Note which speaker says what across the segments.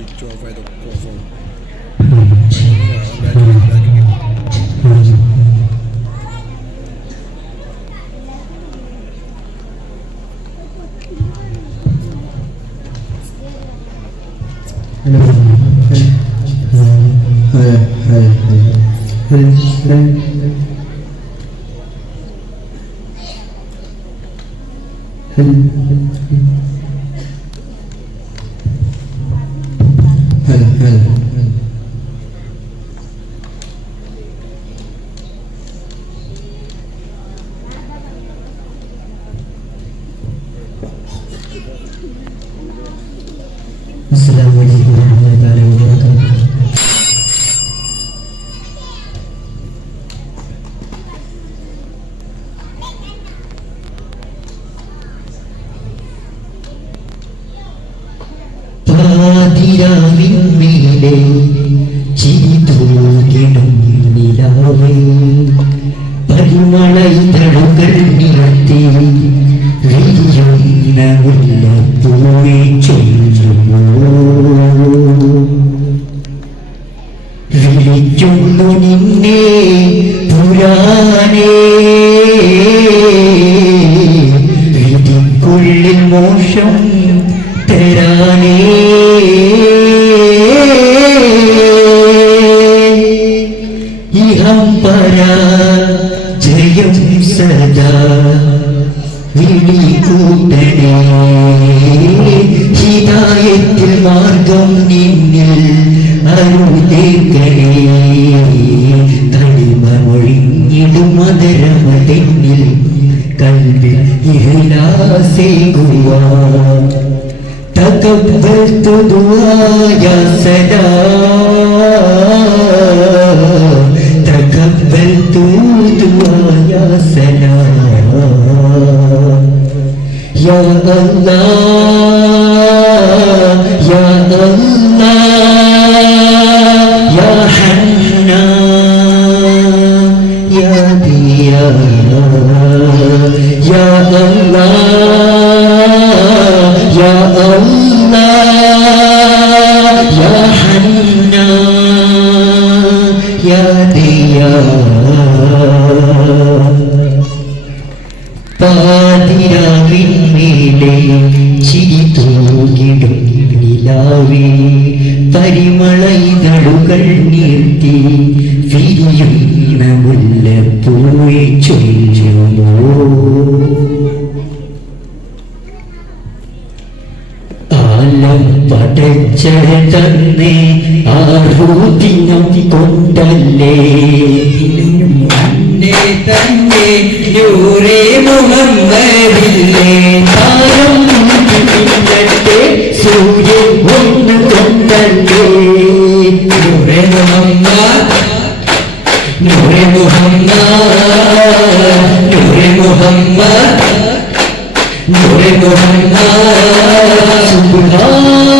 Speaker 1: 你就
Speaker 2: 要回到高中。പാതിരാവിന്മേലെ ചിരി നിലാവേ നിലാവേ പരിമളയിതളുകൾ നിറത്തി വിരിയുന്ന മുല്ലപ്പൂവെ അരുതേക്കണേ തടിമ ഒഴിഞ്ഞിടും മധുരമതെന്നിൽ കൽവിൽ ഇഹലാസേകുവാ تقبلت دعاء سلام تقبلت دعاء سلام يا الله يا الله يا الله يا الله يا حنان يا ديار പാതിരാവിന്മേലെ ചിരി തൂകിടും നിലാവേ പരിമളയിതളുകൾ നീർത്തി വിരിയുന്ന മുല്ലപ്പൂവെ ചൊല്ലുമോ ചരതന്നെ ആഹൂതിനം കൊണ്ടല്ലേ?
Speaker 3: തന്നെ തന്നെ യൂറേ മുഹമ്മദില്ലേ?
Speaker 2: താരം പിന്നിലെ സൂര്യൻ ഒന്ന് കൊണ്ടല്ലേ?
Speaker 3: നൂറെ മുഹമ്മദ് നൂറെ മുഹമ്മദ് നൂറെ മുഹമ്മദ് നൂറെ മുഹമ്മദ്.
Speaker 2: സുബ്ഹാൻ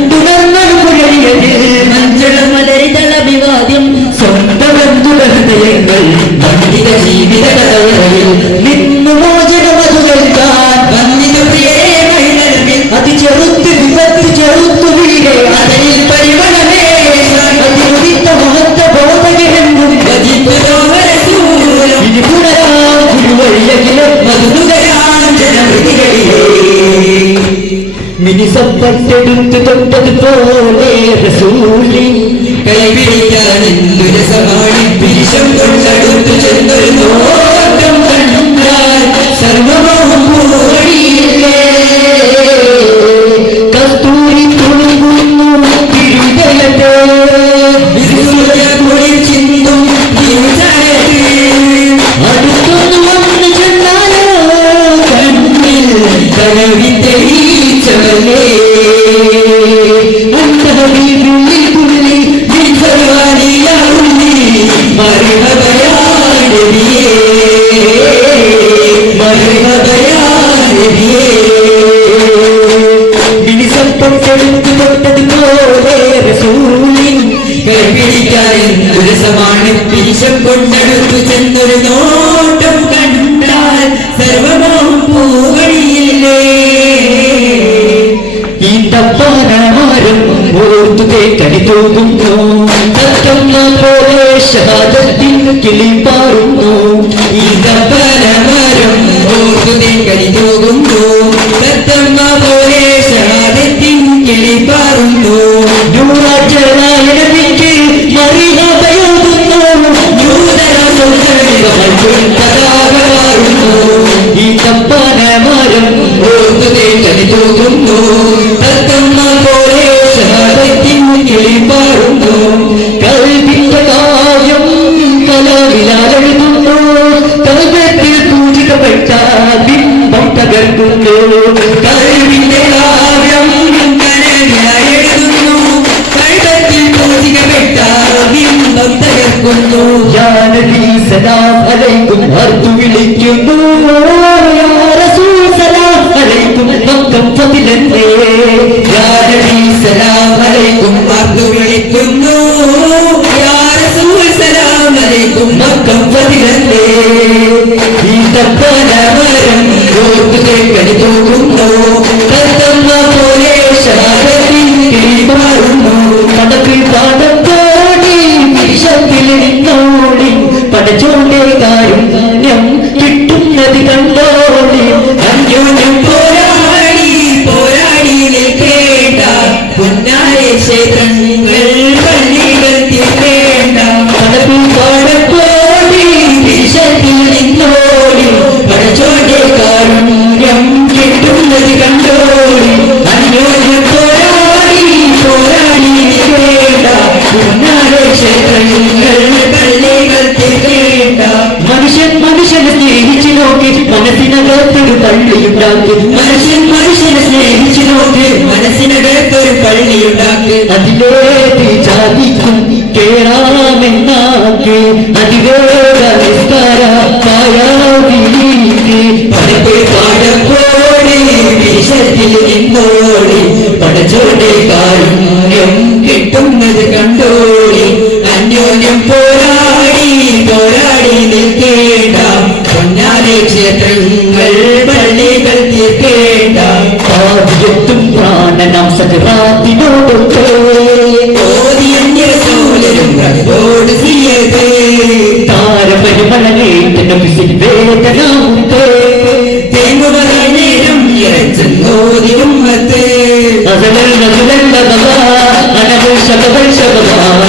Speaker 3: പണ്ഡിത ജീവിത കഥകളിൽ
Speaker 2: നിന്നു മോചനമതുകൾക്കാൻ
Speaker 3: വന്നിത പ്രിയരേ മഹിളരിൽ
Speaker 2: അതി ചെറുത്ത് വിപത്ത് ചെറുത്തു വീരെ
Speaker 3: അതിൽ പരിമളമേ
Speaker 2: അതിനുദിത്ത മഹത്വ ബോധകരെന്നും
Speaker 3: ഭജിപ്പുരോഹരസൂലം
Speaker 2: ഇനി പുനരാ ഗുരുവഴിയകിലും
Speaker 3: മധുരയാഞ്ജനമൃതികളിലേ
Speaker 2: മിനിസപ്പട്ടെടുത്ത് തൊട്ടതുപോലെ റസൂലി
Speaker 3: കൈപിടിക്കാൻ എന്തുരസമാണ് योग प्रथम न बोले യാ
Speaker 2: നബി സലാം അലൈക്കും. ഹർത്തു വിളിക്കുന്നു യാ റസൂൽ സലാം അലൈക്കും. ഭക്തം ഫതിലന്റെ
Speaker 3: യാ നബി സലാം അലൈക്കും. ഹർത്തു വിളിക്കുന്നു യാ റസൂൽ സലാം അലൈക്കും. ഭക്തം ഫതിലന്റെ
Speaker 2: ഈ തപ്പന മരം
Speaker 3: ഓർത്തു കേൾക്കണി തോന്നുന്നു. തത്തമ്മ പോലെ
Speaker 2: ശാരത്തിൽ தாய் నజులెండ నటవిషత వైషత భావ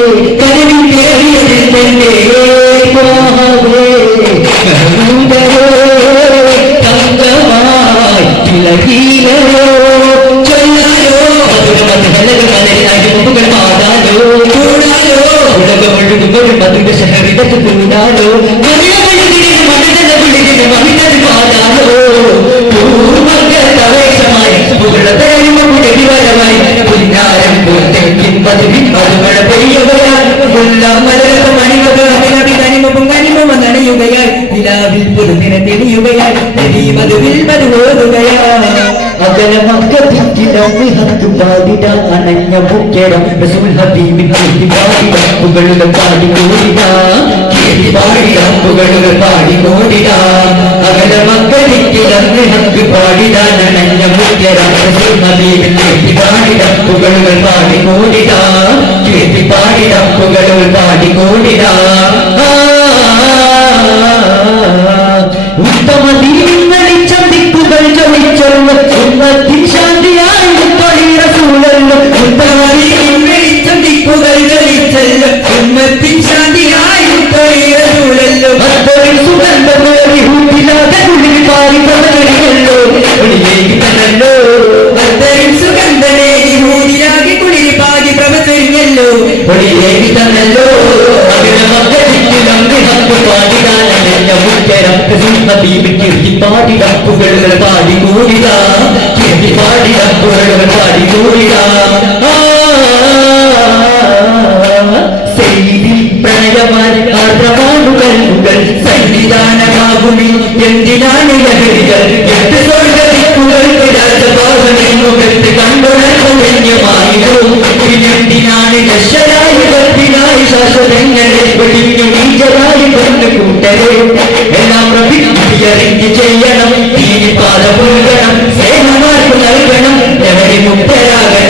Speaker 2: കാണുന്നേ കരവിൽ പെയ്യുകയാൽ
Speaker 3: എല്ലാം മലരത്ത മണിമകൾ അഭിനവി കനിമൊപ്പം കനിമൊപ്പം നനയുകയായി നിലാവിൽ പുതുതിനെ തെളിയുകയായി നബി മധുവിൽ മധു
Speaker 2: അകല മക്കത്തിലം അനഞ്ഞ മുക്കേടം റസൂൽ ഹബീബിൻ പാടിട പുകളുകൾ പാടി കൂടിട പാടിട പാടി കൂടിട അകല മക്കളിലം ഹത്തു പാടിട അനഞ്ഞ മുക്കേടം റസൂൽ ഹബീബിൻ കീർത്തി പാടി കൂടിട കീർത്തി പാടിട പുകളുകൾ പാടി കൂടിട ഉത്തമ ദീനളിച്ചം ദിക്കുകൾ ചൊളിച്ചൊന്ന് ഉന്നത്തിൻ ശാന്തിയായി തൊഴിയ സൂഴല്ലോ ഉത്തമ
Speaker 3: ദിക്കുകൾ ജ്വലിച്ചല്ലോ ഉമ്മത്തിൻ ശാന്തിയായി
Speaker 2: പാടി ഡപ്പുകൾ പാടി പാടി കൂടിട ചെയ്തി പ്രണയമാൻ ആർദ്രമാണുകൾ സന്നിധാനമാകുമി എന്തിനാണ് ലഹരികൾ എട്ട് സ്വർഗതിക്കുകൾ രാജഭാവനെന്നുകത്ത് കണ്ടുണർന്നുമായിരുന്നു പിന്നെന്തിനാണ് ലക്ഷരായി ഗർഭിനായി ശാശ്വതങ്ങളെ വെടിഞ്ഞു നീചരായി കൊന്നു കൂട്ടരെ? എല്ലാം പ്രഭിയറിഞ്ഞ് ചെയ്യണം തീരി പാത പുൽകണം സ്നേഹമാർക്ക് നൽകണം ലഹരി മുക്തരാകണം.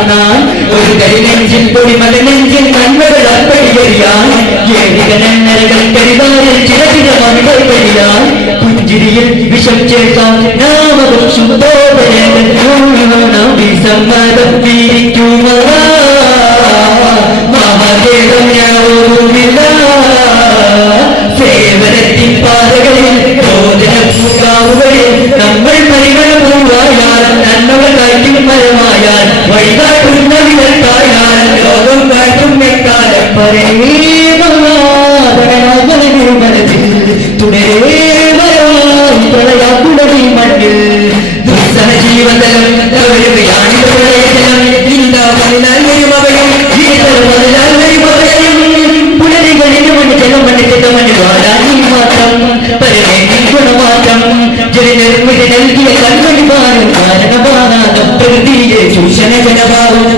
Speaker 2: കാണാൻ ഒരു കരി നെഞ്ചിൽ പൊടിമല നെഞ്ചിൽ നന്മകൾ അപ്പടിയറിയാൻ ഏഴികനരകൾ കരിവാരിൽ ചില ചില മണികൾ കഴിയാൻ പുഞ്ചിരിയിൽ വിഷം ചേർക്കാൻ നാമകം നാം വിസമ്മതം തിരിക്കുമതാ മഹാദേവം ഞാവുമില്ല സേവനത്തിൻ പാതകളിൽ നമ്മൾ നന്മകൾ കാറ്റും മരമായാൽ വഴികാട്ടുന്ന വിലക്കായാൽ ലോകം കാട്ടും എക്കാലം മനസ്സിൽ തുടരേ Tradition is in a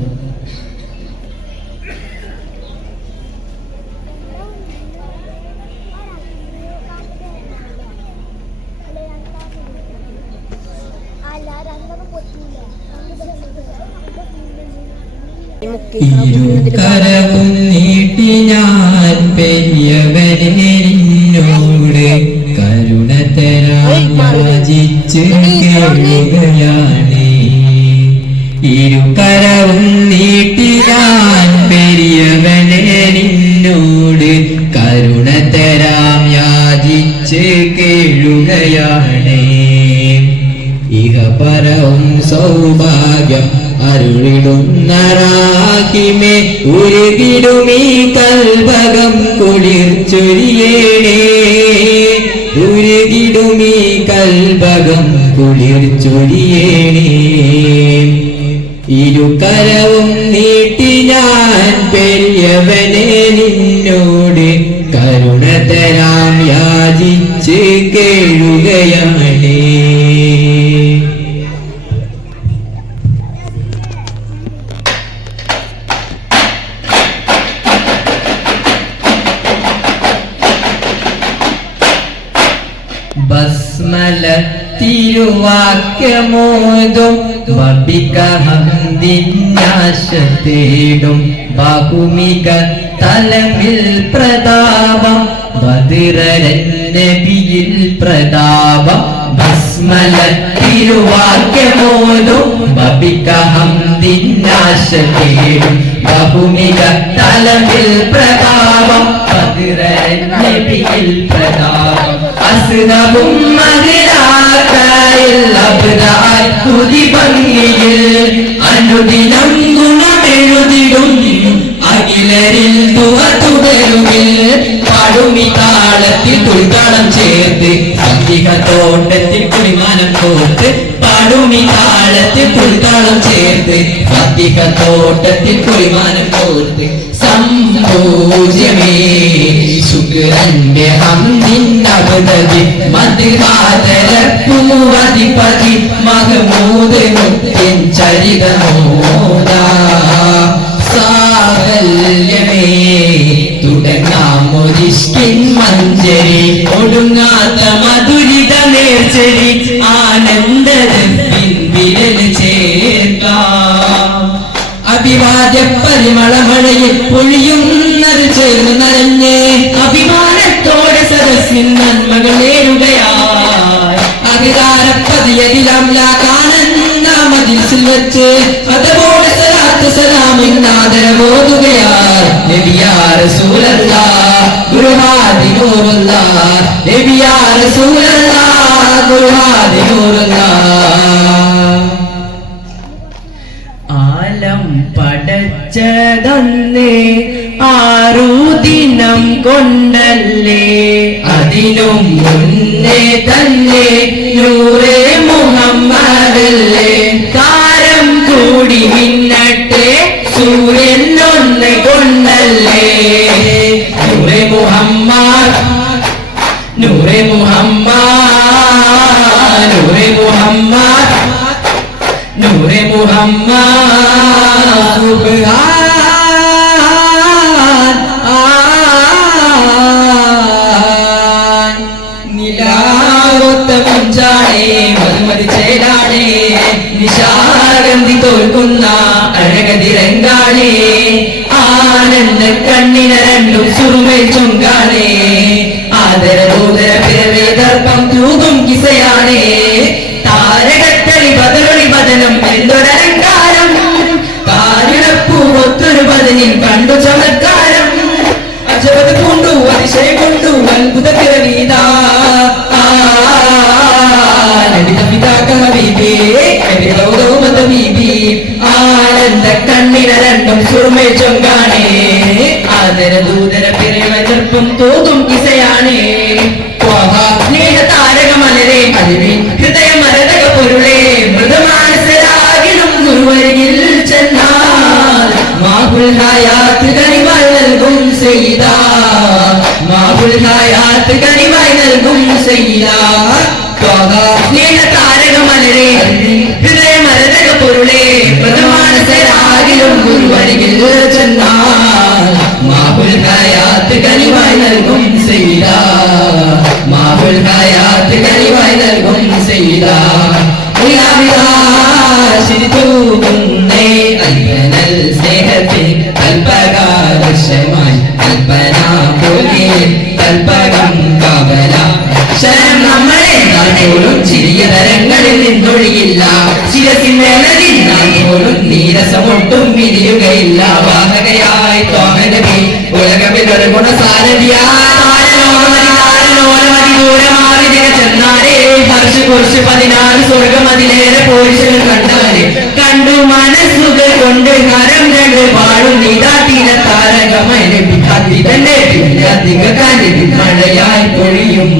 Speaker 3: കരുണ തരാം യാചിച്ച് കേഴുകയാണ് ഇഹപരവും സൗഭാഗ്യം അരുളിടുന്നറാക്കിമേ ഉരുകിടുമീ കൽഭകം കുളിർച്ചൊരിയേണേ ഉരുകിടുമീ കൽഭകം കുളിർച്ചൊരിയേണേ ഇരുകരവും നീട്ടി ഞാൻ പെരിയവനെ നിന്നോട് കരുണ തരാം യാചിച്ച് കേഴുകയാണ്. ഭസ്മല തിരുവാക്യമോതും ബബികഹന്തിന്യാശത്തേടും ബഹുമിക തലമിൽ പ്രതാപം ബദിരനബിയിൽ പ്രതാപം ഭസ്മല തിരുവാക്യമോതും ബബികഹന്തിന്യാശത്തേടും ബഹുമിക തലമിൽ പ്രതാപം ബദിരനബിയിൽ പ്രതാപം. അസുഖവും മതിരാക്കായിൽ അബ്രായി തുതി ഭംഗിയിൽ അനുദിനം അഖിലരിൽ തുവ തുടരുകിൽ പാടുമി താളത്തിൽ തുൾതാളം ചേർത്ത് സന്ധിക തോട്ടത്തിൽ കുളിമാനം കോർത്ത് പാടുമി താളത്തിൽ തുൾതാളം ചേർത്ത് സന്ധിക തോട്ടത്തിൽ കുളിമാനം കോർത്ത്. സംഭോജ്യമേ ശുക്രന്റെ ഹംദിന്നവതതി മധുരാതരപ്പൂവതിപതി മകമൂതനും ചരിതമോദാ. മഞ്ചരി ഒടുങ്ങാത്ത മധുരിത നേർച്ചരി ആനന്ദരത്തിൻ അഭിവാദ്യ പരിമളമഴയിൽ പൊഴിയുന്നത് ചേർന്ന് നനഞ്ഞ് അഭിമാനത്തോടെ സദസ്സിൽ നന്മകൾ നേടുകയായി അധികാരപ്പതിയതിലാം കാണുന്ന മതിൽ വെച്ച് അതുപോലെ സലാത്ത് സലാമിൻ ആദരവോതുകയാൽ നബിയാ റസൂലല്ലാ ഗുരുഹാദി നൂറുല്ല നബിയാ റസൂലല്ലാ ഗുരുഹാദി നൂറുല്ല
Speaker 2: ആലം പടച്ചതന്നേ ആറു ദിനം കൊണ്ടല്ലേ
Speaker 3: അതിനും മുന്നേ തന്നെ നൂറേ മുഹമ്മദല്ലേ
Speaker 2: താരം കൂടി
Speaker 3: ഒന്ന് കൊണ്ടല്ലേ നൂറെ മുഹമ്മദ് നൂറെ മുഹമ്മദ് നൂറെ മുഹമ്മദ് നൂറെ Muhammad. Subhan I need it. തൂകുന്നേ അൽപ്പനൽ സ്നേഹത്തിൽ കൽപ്പകാദർശമായി കൽപ്പന പോലെ കൽപ്പകം കവല ശരം നമ്മളെ പോലും ചിരിയ തരങ്ങളിൽ നിന്നൊഴിയില്ല ശിരസിൻ മേല നിന്നാൽ പോലും നീരസമൊട്ടും വിരിയുകയില്ല വാഹകയായി തോമനബി ഉലകമിതൊരു കുറിച്ച് പതിനാറ് സ്വർഗം അതിലേറെ പോലീസുകൾ കണ്ടാൽ കണ്ടു മനസ്സുകൾ കൊണ്ട് ഹരം രണ്ട് പാടും. പിന്നെ അധിക കാലിൽ മഴയായി പൊഴിയും.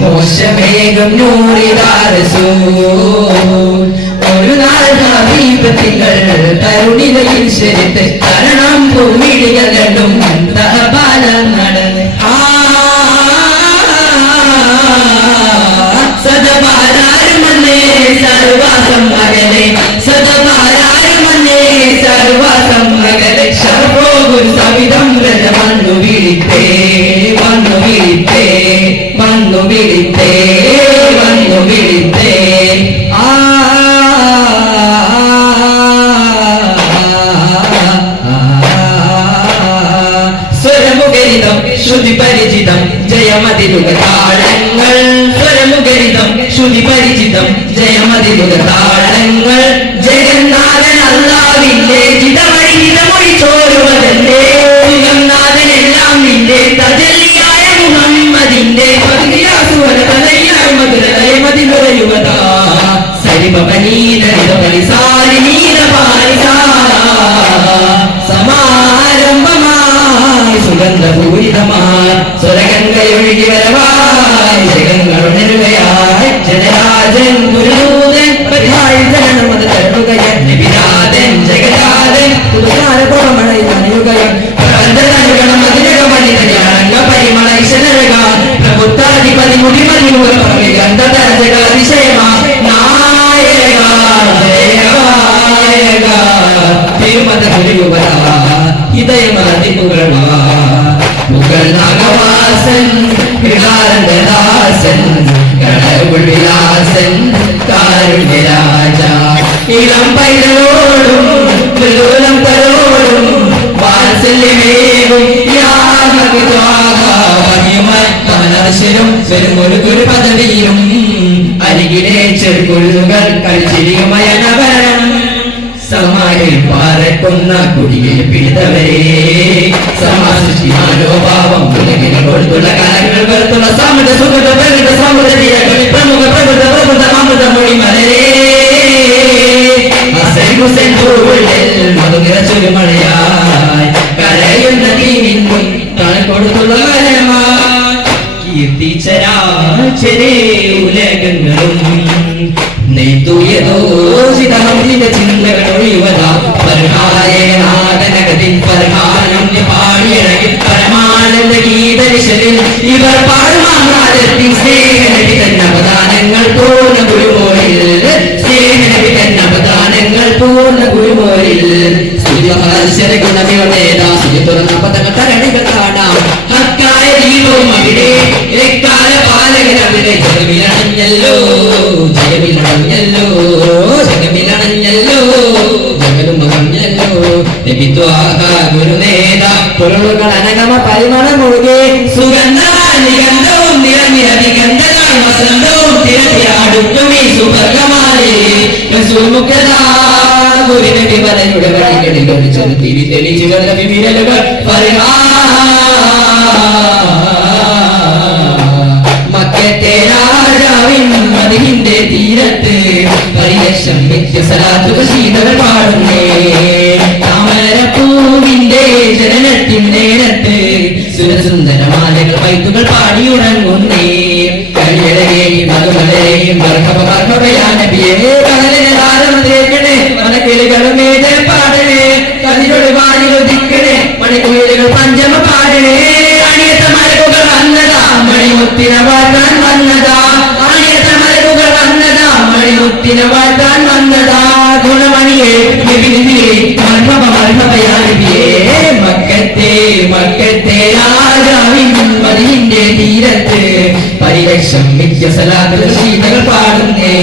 Speaker 3: മോശമേകം നൂറിതാരസൂ ഒരു നാൾ ഹബീബത്തികൾ തരുണിതയിൽ ശരിത്ത് തരണം. രണ്ടും സമാരംഭമായി സുഗന്ധപൂരിതമായി സ്വരഗംഗയൊഴുകി വരവായി. ജഗങ്ങൾ ഉണരുകയായി ജനരാജൻ ഗുരുദൂതൻ പരിഹായി ജനനമത തട്ടുകയൻ നിവിനാഥൻ ജഗജാതൻ പുതുകാല പുറമഴ നനയുകയൻ പ്രബന്ധനനുഗണം അതിനകമണിതയാണങ്ങ പരിമള ഈശ്വരക പ്രബുദ്ധാധിപതി മുടിമതിമുഖ ഗന്ധതര ജഗതിശയമാ നായക ജയനായക തിരുമത ഇതയമതി പുകള പുകൾ നാഗവാസൻ വികാരദാസൻ കടവുൾ വിലാസൻ കാരുണ്യരാജ ഇളം പൈതലോടും മൃദുലം തലോടും വാത്സല്യമേകും യാഗം വെറും ഒരു ഗുരു പദവിയും അരികിലെ ചെറുകുള്ളുകൾ കളിച്ചിരിക്കുമയനവരണം സമാരിൽ പാറക്കുന്ന കുടിയിൽ പിടിതവരെ സമാസൃഷ്ടി മനോഭാവം ഉലകിന് കൊടുത്തുള്ള കാലങ്ങൾ വെറുത്തുള്ള സമുദ്ര സുഖത പ്രകൃത തീരങ്ങൾ പ്രമുഖ പ്രകൃത പ്രകൃത അമൃത മൊഴി മലരേ. ഹസൻ മഴയായി കരയുന്ന കീർത്തിച്ചരാചരേ ഉലകങ്ങളും നെയ്തുയതോ ചിതമതിന്റെ ചിന്തകൾ ഒഴിവത പരമായനാഥനകതിൻ പരമാനം പാടിയഴകിൽ പരമാനന്ദ ഗീതരിശലിൽ ഇവർ പാടുമാഹാരത്തിൻ സ്നേഹനബി തന്ന അവദാനങ്ങൾ പൂർണ ഗുരുമോരിൽ സ്നേഹനബി തന്ന പൂർണ ഗുരുമോരിൽ സ്തുതിഹാസ്യര ഗുണമേതാ സ്തുതി തുറന്ന പദങ്ങൾ തരണികൾ കാണാം ഹക്കായ ദീപവും അവിടെ എക്കാല പാലകൻ ലഭിത്വാഹ ഗുരുനേത പൊരുളുകൾ അനഗമ പരിമളമൊഴുകി സുഗന്ധവും നിറഞ്ഞിര നിഗന്ധനാൾ വസന്തവും തിരത്തിയാടുക്കുമി സുവർഗമായി സുമുഖതാ ഗുരുനബി വരയുടെ വഴികളിൽ ഒളിച്ചത് തിരി തെളിച്ചു കണ്ട വിരലുകൾ മക്കത്തെ രാജാവിൻ മതിഹിന്റെ തീരത്ത് പരിലക്ഷം നിത്യസലാത്തുക ശീതകൾ പാടുന്നേ. താമരപ്പൂവിന്റെ ജനനത്തിൻ നേരത്ത് സുരസുന്ദരമാലകൾ പൈത്തുകൾ പാടിയുറങ്ങുന്നേ. കളിയടരെയും മകളുടെയും നബിയെ കടലിനെ വഴിമാറ്റാൻ വന്നതാ ഗുണമണിയെ നബിനിധിയെ മർഹബ മർഹബയാ നബിയേ മക്കത്തെ മക്കത്തെ രാജാവിൻ മതിലിന്റെ തീരത്ത് പരിരക്ഷം മിക്ക സലാത്തിൽ ശീതകൾ പാടുന്നേ.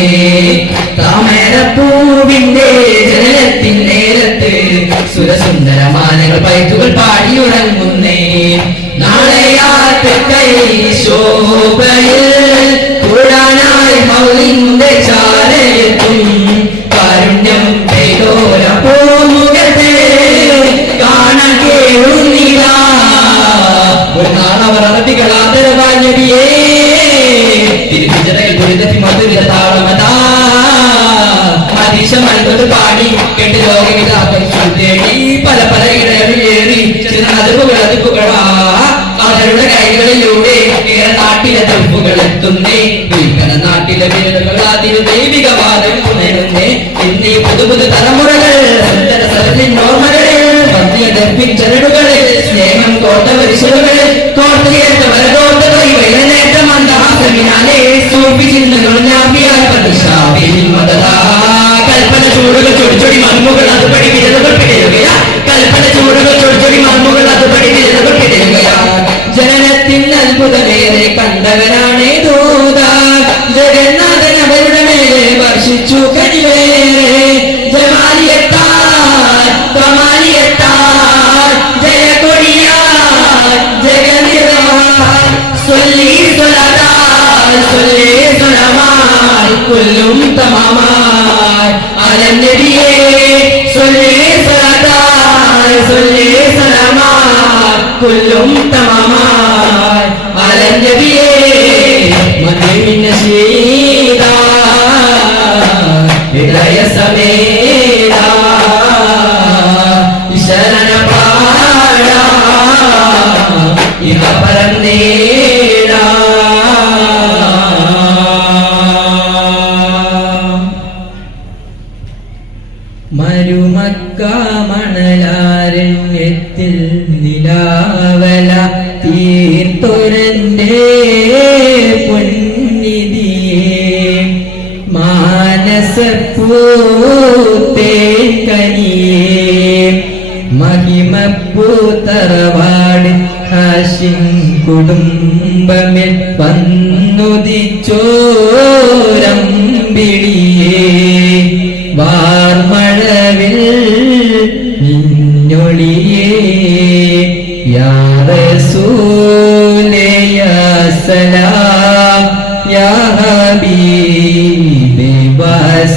Speaker 3: താമരപ്പൂവിന്റെ ജനലത്തിൻ നേരത്ത് സുരസുന്ദരമാനകൾ പൈക്കുകൾ പാടിയുറങ്ങുന്നേ. നാളെയാ പെക്കൈ ശോഭയിൽ കോട്ട പരിശോധകളിൽ കോർത്തുകേറ്റ വരകോട്ടകൾ വെള്ളനേറ്റ മന്ദഹാസമിനാലെ സൂപ്പി ചിഹ്നങ്ങൾ ഞാപ്പിയാൽ പ്രതിഷ്ഠാപിൽ മതതാ കൽപ്പന ചൂടുകൾ ചൊടിച്ചൊടി മർമുകൾ അത് പടി വിരലുകൾ പിടയുകയാ. കൽപ്പന ചൂടുകൾ ചൊടിച്ചൊടി മർമുകൾ അത് പടി വിരലുകൾ പിടയുകയാ. ജനനത്തിൻ അത്ഭുതമേറെ കണ്ടവനാണേ കൊല്ലും തമാമാൽ അലനബിയേ സൊല്ലി സ്വലതാൽ സൊല്ലി സ്വലമാൽ കൊല്ലും തമാമാൽ അലനബിയേ മദീന ശീദാ ഹൃദയ സമേത ശരണ പാടാ ഇഹ പരന്നേടാ മാനസപ്പൂത്തേ കനിയേ മഹിമപ്പൂത്തറവാട് ഹാഷിൻ കുടുംബമിൽ വന്നുദിച്ചോരമ്പിളിയേ